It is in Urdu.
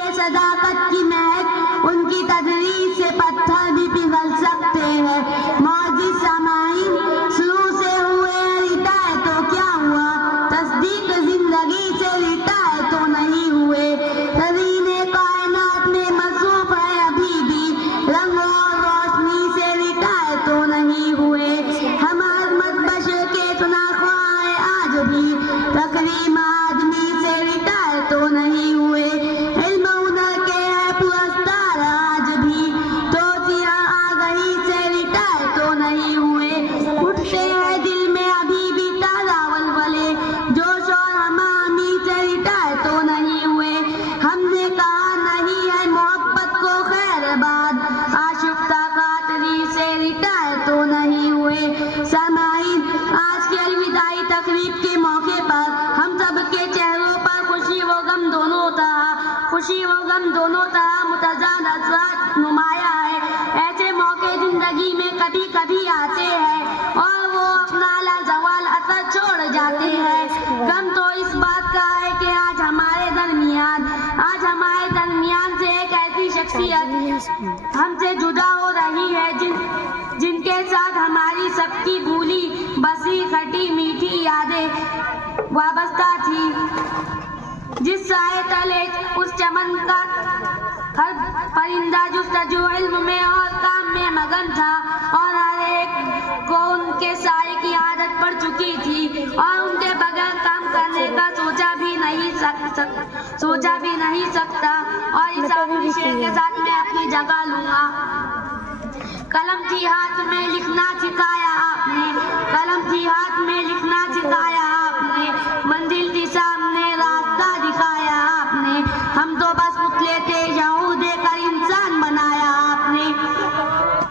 یہ صداقت کی مہک ان کی تدریس سے پتھر بھی پگھل سکتے ہیں۔ معزز سامعین، شروع سے ہوئے ریٹائر تو کیا ہوا، تصدیق زندگی سے ریٹائر تو نہیں ہوئے۔ تزئین کائنات میں مصروف ہے ابھی بھی، رنگ اور روشنی سے ریٹائر تو نہیں ہوئے۔ ہم عظمت بشر کے شناخواہ ہیں آج بھی، تکریم آدمی سے ریٹائر تو نہیں ہوئے۔ علم ہنر کے ہے پرستار آج بھی، توسیع آگہی سے ریٹائر تو نہیں ہوئے۔ اٹھتے ہیں دل میں ابھی بھی تازہ ولولے، جوش اور ہماہنگی سے ریٹائر تو نہیں ہوئے۔ ہم نے کہا نہیں ہے محبت کو خیر باد، آشفتہ خاطری سے ریٹائر تو نہیں ہوئے۔ سامعین، آج کی الوداعی تقریب کے موقع پر ہم سب کے چہروں پر خوشی و غم دونوں طرح متضاد اثرات نمایاں ہے۔ ایسے موقع زندگی میں کبھی کبھی آتے ہیں اور وہ اپنا لازوال اثر چھوڑ جاتے ہیں۔ غم تو اس بات کا ہے کہ آج ہمارے درمیان سے ایک ایسی شخصیت ہم سے جدا ہو رہی ہے جن کے ساتھ ہماری سب کی بھولی بسی کھٹی میٹھی یادیں وابستہ تھی۔ جس سائے تلے اس چمن کا ہر پرندہ جستجو علم میں اور کام میں مگن تھا، اور ہر ایک کو ان کے سائے کی عادت پڑ چکی تھی اور ان کے بغیر کام کرنے کا سوچا بھی نہیں سکتا۔ اور اس آخری شعر کے ساتھ میں اپنی جگہ لوں گا۔ قلم تھی ہاتھ میں لکھنا سکھایا آپ نے، قلم تھی ہاتھ میں لکھنا سکھایا آپ نے، منزل تھی سامنے